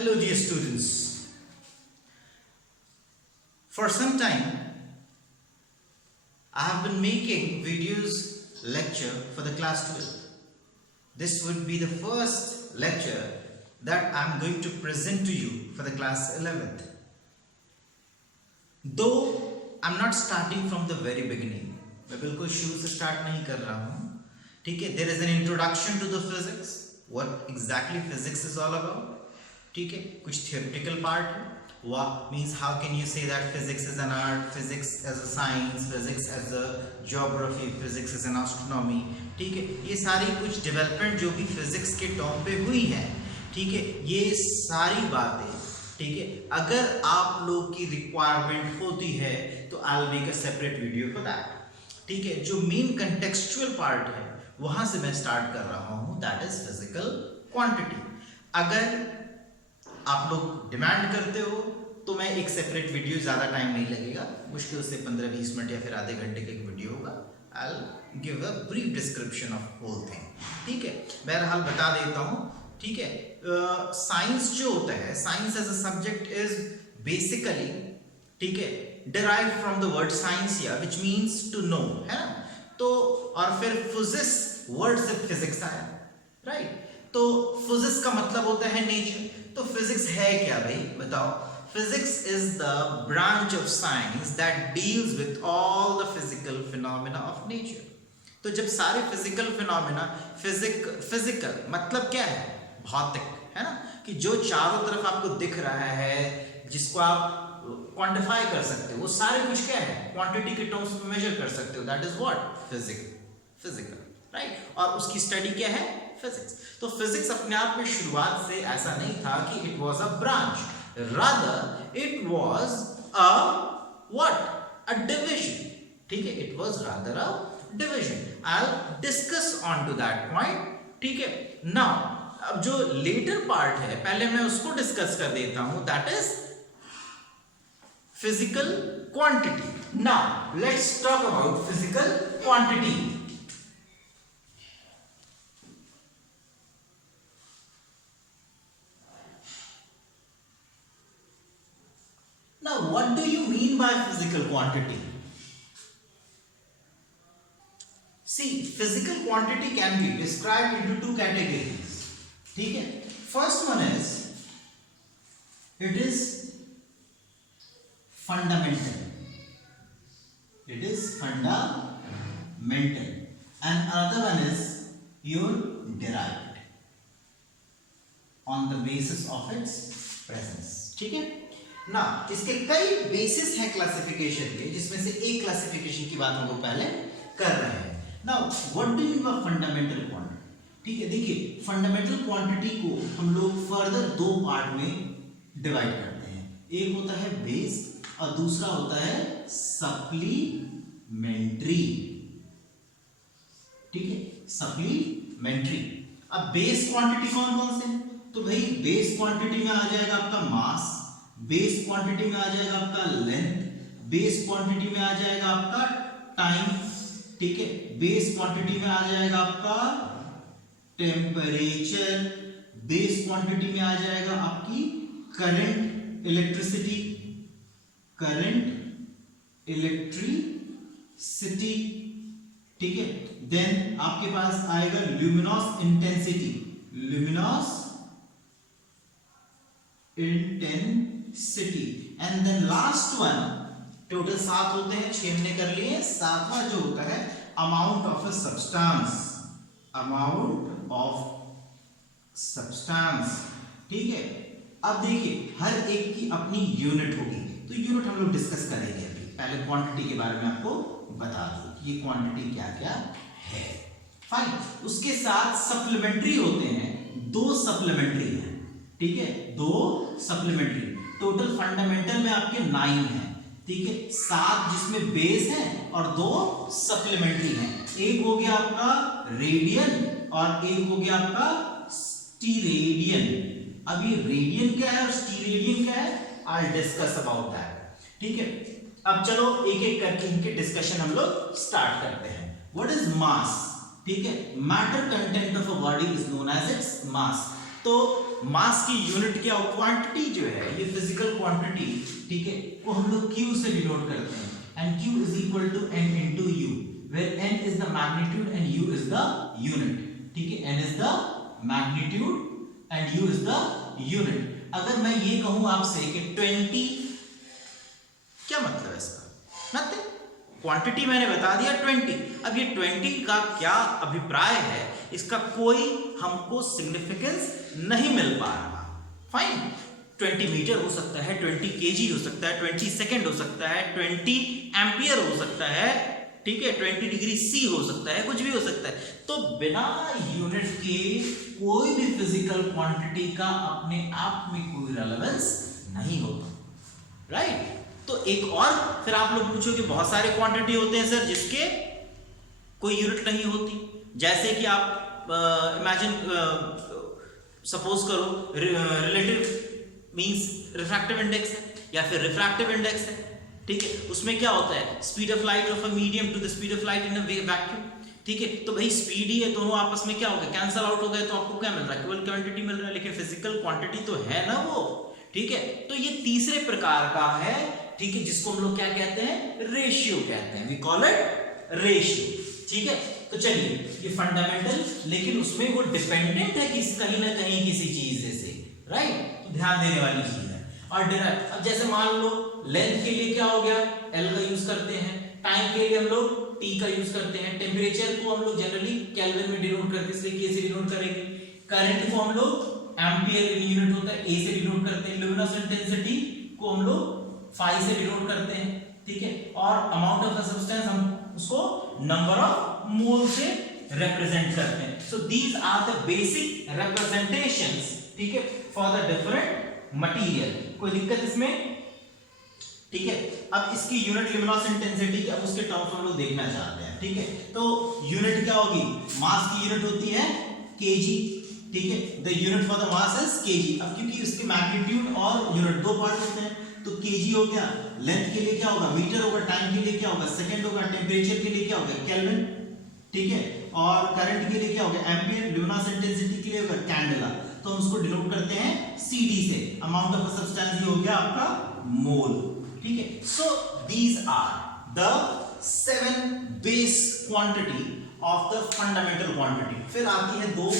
Hello dear students. For some time I have been making videos lecture for the class 12. This would be the first lecture that I am going to present to you for the class 11th. Though I am not starting from the very beginning. मैं बिल्कुल शुरू से start नहीं कर रहा हूँ. ठीक है. There is an introduction to the physics. What exactly physics is all about. ठीक है. कुछ theoretical part है. What means how can you say that physics is an art, physics as a science, physics as a geography, physics as an astronomy. ठीक है. ये सारी कुछ development जो भी फिजिक्स के टर्म पे हुई है. ठीक है. ये सारी बातें ठीक है अगर आप लोग की रिक्वायरमेंट होती है तो I will make a separate video for that. ठीक है. जो मेन कंटेक्सचुअल पार्ट है वहां से मैं स्टार्ट कर रहा हूं, दैट इज फिजिकल क्वांटिटी. अगर आप लोग डिमांड करते हो तो मैं एक सेपरेट वीडियो, ज़्यादा टाइम नहीं लगेगा, मुश्किल से 15-20 मिनट या फिर आधे घंटे का एक वीडियो होगा. I will give a brief description of whole thing. ठीक है. बहरहाल बता देता हूँ. ठीक है. साइंस जो होता है, science as a subject is basically ठीक है derive from the word science या विच मीन्स टू नो, है ना. तो और फिर फिजिक्स वर्ड से फिजिक्स आया, राइट. तो फिजिक्स का मतलब होता है नेचर. तो फिजिक्स है क्या भाई बताओ. Physics is the branch of science that deals with all the physical phenomena of nature. तो जब सारे फिजिकल फिनोमेना, फिजिकल मतलब क्या है, भौतिक, है ना, कि जो चारों तरफ आपको दिख रहा है, जिसको आप क्वांटिफाई कर सकते हो, वो सारे कुछ क्या है, क्वांटिटी के टर्म्स में मेजर कर सकते हो. That is what physical, right. और उसकी स्टडी क्या है, फिजिक्स. तो फिजिक्स अपने आप में शुरुआत से ऐसा नहीं था कि it was a branch, rather it was a what, a division. ठीक है. It was rather a division. I will discuss on to that point. ठीक है. नाउ अब जो लेटर पार्ट है पहले मैं उसको डिस्कस कर देता हूं, that is physical quantity. Now let's talk about physical quantity. Now, what do you mean by physical quantity? See, physical quantity can be described into two categories. ठीक है. First one is, it is fundamental. It is fundamental. And another one is your derived on the basis of its presence. ठीक है. ना इसके कई basis हैं classification के, जिसमें से एक क्लासिफिकेशन की बात हम लोग पहले कर रहे हैं. Now what do you mean by fundamental quantity. ठीक है. देखिए फंडामेंटल क्वांटिटी को हम लोग फर्दर दो पार्ट में डिवाइड करते हैं. एक होता है बेस और दूसरा होता है सप्लीमेंट्री. ठीक है. सप्लीमेंट्री. अब बेस क्वांटिटी कौन कौन से, तो भाई बेस क्वांटिटी में आ जाएगा आपका मास, बेस क्वांटिटी में आ जाएगा आपका लेंथ, बेस क्वांटिटी में आ जाएगा आपका टाइम. ठीक है. बेस क्वांटिटी में आ जाएगा आपका टेम्परेचर, बेस क्वांटिटी में आ जाएगा आपकी करंट, इलेक्ट्रिसिटी, ठीक है. देन आपके पास आएगा luminous intensity, and then last one, total 7 होते हैं, 6 हमने कर लिए. 7वां जो होता है अमाउंट ऑफ अ सब्सटेंस. ठीक है. अब देखिए हर एक की अपनी यूनिट होगी, तो यूनिट हम लोग डिस्कस करेंगे. अभी पहले क्वांटिटी के बारे में आपको बता दूं कि ये क्वांटिटी क्या क्या है. फाइन. उसके साथ सप्लीमेंट्री होते हैं, 2 सप्लीमेंट्री हैं. ठीक है. 2 सप्लीमेंट्री. टोटल फंडामेंटल में आपके 9 हैं. ठीक है. 7 जिसमें बेस है और 2 सप्लीमेंट्री हैं. एक हो गया आपका रेडियन और एक हो गया आपका स्टीरेडियन. अब ये रेडियन क्या है और स्टीरेडियन क्या है, आई विल डिस्कस अबाउट दैट. ठीक है. अब चलो एक एक करके इनके डिस्कशन हम लोग स्टार्ट करते हैं. What is mass. ठीक है. Matter content of a body is known as its mass. तो मास की यूनिट क्या हो, क्वांटिटी जो है ये फिजिकल क्वांटिटी, ठीक है, वो हम लोग Q से डिनोट करते हैं, and Q is equal to N into U, where N is the magnitude and U is the unit, ठीक है, N is the magnitude and U is the unit. अगर मैं ये कहूं आपसे कि 20, क्या मतलब है इसका, नथिंग, क्वांटिटी मैंने बता दिया 20। अब ये 20 का क्या अभिप्राय है, इसका कोई हमको सिग्निफिकेंस नहीं मिल पा रहा। फाइन, 20 मीटर हो सकता है, 20 केजी हो सकता है, 20 सेकेंड हो सकता है, 20 एम्पियर हो सकता है, ठीक है, 20 डिग्री सी हो सकता है, कुछ भी हो सकता है। तो बिना यूनिट के कोई भी फिजिकल क्वांटिटी का अपने आप में कोई रेलेवेंस नहीं होता, राइट। तो एक और फिर आप लोग पूछोगे बहुत सारे क्वांटिटी होते हैं सर जिसके कोई यूनिट नहीं होती, जैसे कि आप इमेजिन सपोज करो रिलेटिव मींस रिफ्रैक्टिव इंडेक्स है या फिर रिफ्रैक्टिव इंडेक्स है, ठीक है, उसमें क्या होता है, speed of light of a medium to the speed of light in a vacuum, ठीक है। तो भाई स्पीड ही है, दोनों आपस में क्या हो गया, कैंसल आउट हो गए, तो आपको क्या मिल रहा है, केवल क्वांटिटी मिल रहा है, लेकिन फिजिकल क्वांटिटी तो है ना वो, ठीक है। तो ये तीसरे प्रकार का है, ठीक है, जिसको हम लोग क्या कहते हैं, रेशियो कहते हैं, वी कॉल इट रेशियो, ठीक है। तो चलिए ये फंडामेंटल, लेकिन उसमें वो डिपेंडेंट है किसी कहीं ना कहीं किसी चीज से, राइट, तो ध्यान देने वाली चीज है। और डिराइव, अब जैसे मान लो लेंथ के लिए क्या हो गया, एल का यूज करते हैं, टाइम के लिए हम लोग टी का यूज करते हैं, टेम्परेचर को हम लोग जनरली केल्विन में डिनोट करते हैं, इसलिए के से डिनोट करेंगे, करंट को हम लोग एम्पियर इन यूनिट होता है ए से डिनोट करते हैं, लुमिनस इंटेंसिटी को हम लोग फाई से डिनोट करते हैं, ठीक है, और अमाउंट ऑफ द सब्सटेंस हम उसको नंबर ऑफ मोल से रिप्रेजेंट करते हैं। So these are the basic representations, ठीक है, फॉर द डिफरेंट मटेरियल। कोई दिक्कत इसमें, ठीक है। अब इसकी यूनिट लुमिनस इंटेंसिटी की, अब उसके टर्म्स हम लोग देखना चाहते हैं, ठीक है। तो यूनिट क्या होगी, मास की यूनिट होती है केजी, ठीक है, the unit for the mass is KG. अब क्योंकि इसके मैग्नीट्यूड और यूनिट दो पार्ट होते हैं, तो केजी हो गया, लेंथ के लिए क्या होगा मीटर होगा, टाइम के लिए क्या होगा सेकंड होगा, टेम्परेचर के लिए क्या होगा केल्विन, ठीक है, और करंट के लिए क्या होगा एम्पियर, लुमिनस इंटेंसिटी के लिए होगा कैंडेला। तो हम उसको डिनोट करते हैं सीडी से, अमाउंट ऑफ सब्सटेंस ये हो गया आपका मोल, ठीक है। So these are the 7 base quantity of the fundamental quantity. फिर आती है 2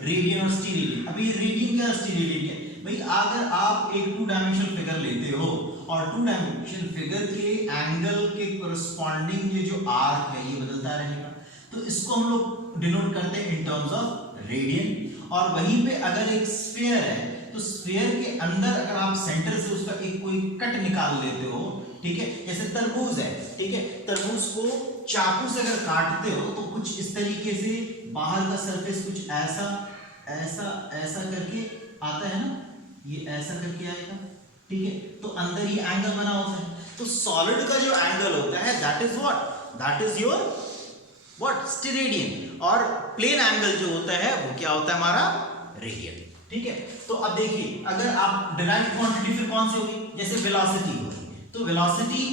रेडियन और स्टीरियन। अभी रेडियन क्या स्टीरियन क्या, भाई अगर आप एक 2 डायमेंशनल फिगर लेते हो और 2 डायमेंशनल फिगर के एंगल के कोरिस्पोंडिंग ये जो आर्क है ये बदलता रहेगा, तो इसको हम लोग डिनोट करते हैं इन टर्म्स ऑफ रेडियन। और वहीं पे अगर एक स्फीयर है तो स्फीयर के अंदर अगर आप सेंटर से उसका एक कोई कट निकाल लेते हो, ठीक है, जैसे तरबूज है, ठीक है, तरबूज को चाकू से अगर काटते हो तो कुछ इस तरीके से बाहर का सरफेस कुछ ऐसा ऐसा ऐसा करके आता है ना, ये ऐसा करके आएगा, ठीक है, तो अंदर ये एंगल बना होता है। तो सॉलिड का जो एंगल होता है that is what, that is your what steradian, और प्लेन एंगल जो होता है वो क्या होता है हमारा रेडियन, ठीक है। तो अब देखिए अगर आप डायरेक्ट क्वांटिटी फिर कौन सी होगी, जैसे वेलोसिटी होगी, तो velocity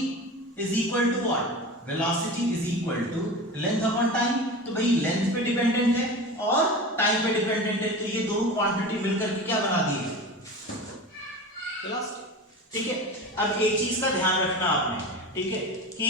is equal to what, velocity is equal to length upon time. तो भाई लेंथ पे डिपेंडेंट है और टाइम पे डिपेंडेंट है, तो ये दोनों क्वांटिटी मिलकर के क्या बना दी वेलोसिटी, ठीक है। अब एक चीज का ध्यान रखना आपने, ठीक है, कि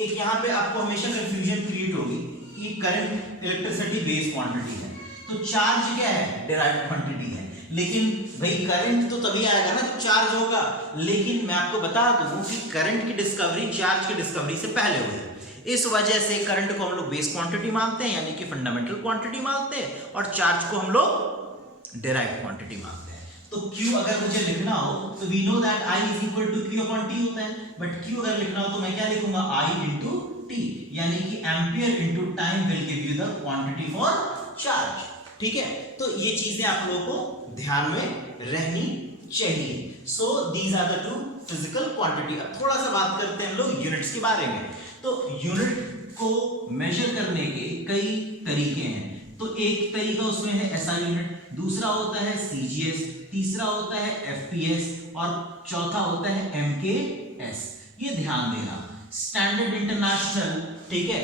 एक यहाँ पे आपको हमेशा कंफ्यूजन क्रिएट होगी कि करंट इलेक्ट्रिसिटी बेस क्वांटिटी है, तो चार्ज क्या है डिराइव्ड क्वांटिटी है, लेकिन भाई करंट तो तभी आएगा ना चार्ज होगा। लेकिन मैं आपको बता दूं कि करंट की डिस्कवरी चार्ज की डिस्कवरी से पहले हुई, इस वजह से करंट को हम लोग बेस क्वांटिटी मानते हैं, यानी कि फंडामेंटल क्वांटिटी मानते हैं, और चार्ज को हम लोग डिराइव्ड क्वांटिटी मानते हैं। तो Q अगर मुझे लिखना हो तो we know that I is equal to Q upon T होता है, बट Q अगर लिखना हो तो मैं क्या लिखूंगा I into T, यानी कि ampere into time will give you the quantity for charge, ठीक है। तो ये चीजें आप लोगों को ध्यान में रहनी चाहिए। So these are the 2 physical quantity। अब थोड़ा सा बात करते हैं हम लोग यूनिट्स के बारे में। तो यूनिट को मेजर करने के कई तरीके हैं। तो एक तरीका उसमें है SI यूनिट, दूसरा होता है CGS, तीसरा होता है FPS और चौथा होता है MKS। ये ध्यान देना, स्टैंडर्ड इंटरनेशनल, ठीक है,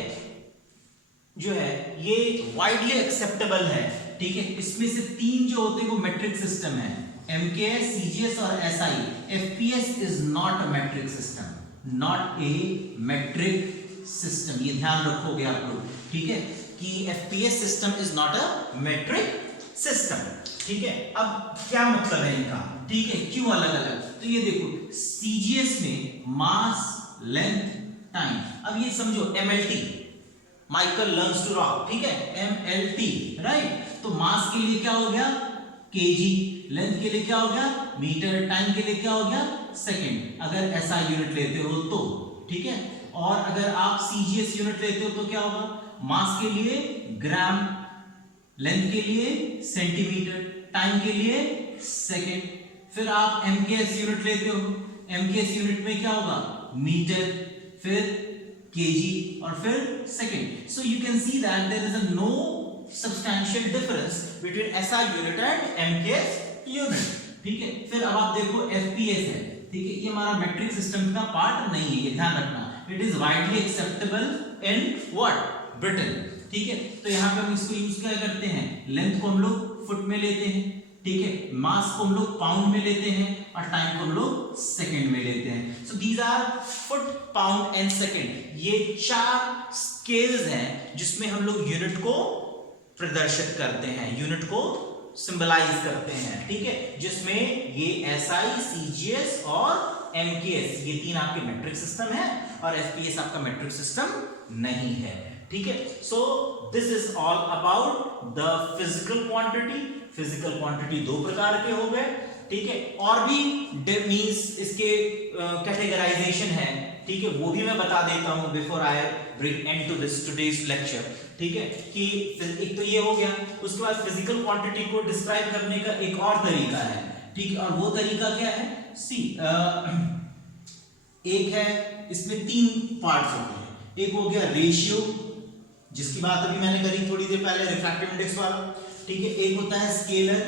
जो है ये वाइडली एक्सेप्टेबल है ठीक है, इसमें से 3 जो होते हैं वो मेट्रिक सिस्टम है, MKS, CGS और SI। FPS is not a metric system, not a metric system, ये ध्यान रखोगे आप लोग, ठीक है, कि FPS system is not a metric system, ठीक है। अब क्या मतलब है इनका, ठीक है, क्यों अलग अलग, तो ये देखो CGS में मास, लेंथ, टाइम, अब ये समझो MLT, Michael learns to rock, ठीक है, MLT, राइट। तो मास के लिए क्या हो गया kg, लेंथ के लिए क्या हो गया मीटर, टाइम के लिए क्या हो गया सेकंड, अगर SI यूनिट लेते हो तो, ठीक है। और अगर आप CGS यूनिट लेते हो तो क्या होगा, मास के लिए ग्राम, लेंथ के लिए सेंटीमीटर, टाइम के लिए सेकंड। फिर आप MKS यूनिट लेते हो, MKS यूनिट में क्या होगा मीटर, फिर kg और फिर second. So you can see that there is no substantial difference between SI unit and MKS unit, ठीक है। फिर अब आप देखो FPS है, ठीक है, ये हमारा मेट्रिक सिस्टम का पार्ट नहीं है, ये ध्यान रखना, it is widely acceptable in what Britain, ठीक है। तो यहाँ पे हम इसको यूज क्या करते हैं, लेंथ को हम लोग फुट में लेते हैं, ठीक है, मास को हम लोग पाउंड में लेते हैं और टाइम को हम लोग सेकंड में लेते हैं। So these are foot, pound and second, ये 4 स्केल्स हैं जिसमें हम लोग यूनिट को प्रदर्शित करते हैं, यूनिट को सिंबलाइज करते हैं, ठीक है, जिसमें ये SI, CGS और MKS ये 3 आपके मेट्रिक सिस्टम है और FPS आपका मेट्रिक सिस्टम नहीं है, ठीक है। So this is all about the physical quantity. Physical quantity 2 प्रकार के हो गए, ठीक है, और भी मींस इसके कैटेगराइजेशन है, ठीक है, वो भी मैं बता देता हूं before I bring end to this today's lecture, ठीक है, कि एक तो ये हो गया, उसके बाद फिजिकल क्वांटिटी को डिस्क्राइब करने का एक और तरीका है, ठीक है, और वो तरीका क्या है, सी एक है, इसमें 3 पार्ट्स होते हैं, एक हो गया रेशियो, जिसकी बात अभी मैंने करी थोड़ी देर पहले, रिफ्रैक्टिव इंडेक्स वाला, ठीक है, एक होता है स्केलर,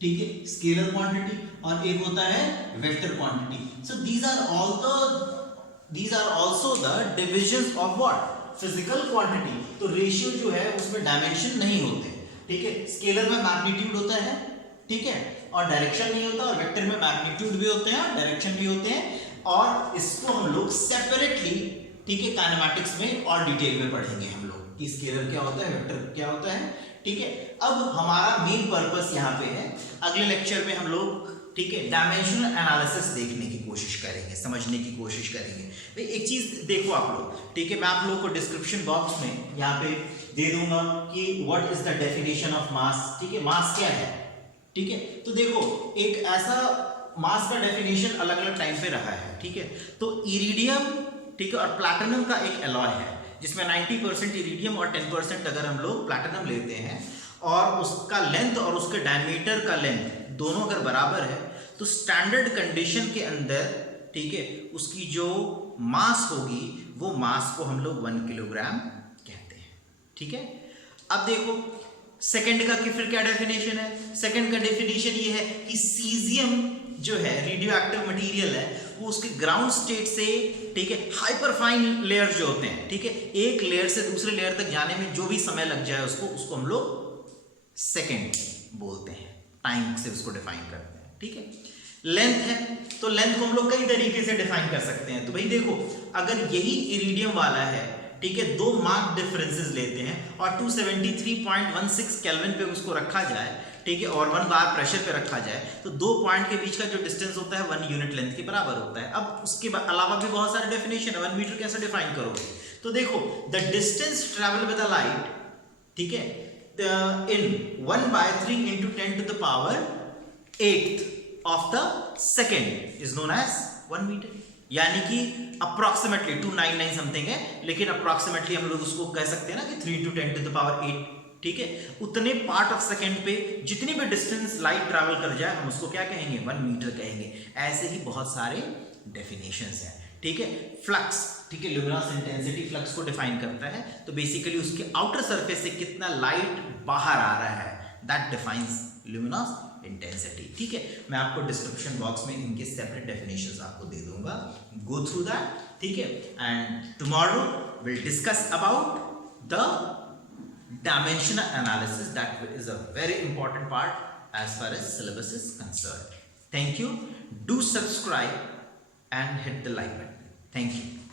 ठीक है, स्केलर क्वांटिटी, और एक होता है vector quantity. So these are also the divisions of what physical quantity. तो रेशियो जो है उसमें डायमेंशन नहीं होते, ठीक है, स्केलर में मैग्नीट्यूड होता है, ठीक है, और डायरेक्शन नहीं होता, और वेक्टर में मैग्नीट्यूड भी होते हैं और डायरेक्शन भी होते हैं, और इसको हम लोग सेपरेटली, ठीक है, काइनेमैटिक्स में और डिटेल में पढ़ेंगे हम लोग कि स्केलर क्या होता है, वेक्टर क्या होता है, ठीक है। अब हमारा मेन पर्पस यहाँ पे है, अगले लेक्चर में हम लोग, ठीक है, डायमेंशनल एनालिसिस देखने की कोशिश करेंगे, समझने की कोशिश करेंगे। भाई एक चीज देखो आप लोग, ठीक है, मैं आप लोगों को डिस्क्रिप्शन बॉक्स में यहाँ पे दे दूंगा कि what is the definition of mass, ठीक है, मास क्या है, ठीक है। तो देखो एक ऐसा मास का डेफिनेशन अलग अलग टाइम पे रहा है, ठीक है। तो इरिडियम, ठीक है, और प्लैटिनम का एक एलॉय है जिसमें 90% इरिडियम और 10% अगर हम लोग प्लैटिनम लेते हैं, और उसका लेंथ और उसके डायमीटर का लेंथ दोनों अगर बराबर है, तो स्टैंडर्ड कंडीशन के अंदर, ठीक है, उसकी जो मास होगी वो मास को हम लोग 1 किलोग्राम कहते हैं, ठीक है। अब देखो सेकंड का फिर क्या डेफिनेशन है, सेकंड का डेफिनेशन ये है कि सीजियम जो है रेडियो एक्टिव मटीरियल है, वो उसके ग्राउंड स्टेट से, ठीक है, हाइपरफाइन लेयर जो होते हैं, ठीक है, एक लेयर से दूसरे लेयर तक जाने में जो भी समय लग जाए उसको हम लोग सेकंड बोलते हैं, टाइम से उसको डिफाइन करते हैं, ठीक है। लेंथ है, तो लेंथ को हम लोग कई तरीके से डिफाइन कर सकते हैं। तो भाई देखो अगर यही इरिडियम वाला है, ठीक है, 2 मार्क डिफरेंसेस लेते हैं और 273.16 केल्विन पे उसको रखा जाए, ठीक है, और 1 बार प्रेशर पे रखा जाए, तो 2 पॉइंट के बीच का जो डिस्टेंस होता है 1 यूनिट लेंथ के बराबर होता है। अब उसके अलावा भी बहुत सारे डेफिनेशन है, 1 मीटर कैसे डिफाइन करोगे, तो देखो the distance travel with the light, ठीक है, in 1/3 into 10 to the power 8th of the second is known as 1 meter, यानी कि अप्रोक्सीमेटली 299 समथिंग है, लेकिन अप्रोक्सीमेटली हम लोग उसको कह सकते हैं ना कि 3 into 10 to the power 8, ठीक है, उतने पार्ट ऑफ सेकेंड पे जितनी भी डिस्टेंस लाइट ट्रैवल कर जाए हम उसको क्या कहेंगे, 1 मीटर कहेंगे। ऐसे ही बहुत सारे डेफिनेशंस हैं, ठीक है। फ्लक्स, ठीक है, ल्यूमिनस इंटेंसिटी फ्लक्स को डिफाइन करता है, तो बेसिकली उसके आउटर सरफेस से कितना लाइट बाहर आ रहा है, दैट डिफाइंस ल्यूमिनस इंटेंसिटी, ठीक है। मैं आपको डिस्क्रिप्शन बॉक्स में इनके सेपरेट डेफिनेशंस आपको दे दूंगा, गो थ्रू दैट, ठीक है, and tomorrow will discuss about the dimensional analysis. That is a very important part as far as syllabus is concerned. Thank you. Do subscribe and hit the like button. Thank you.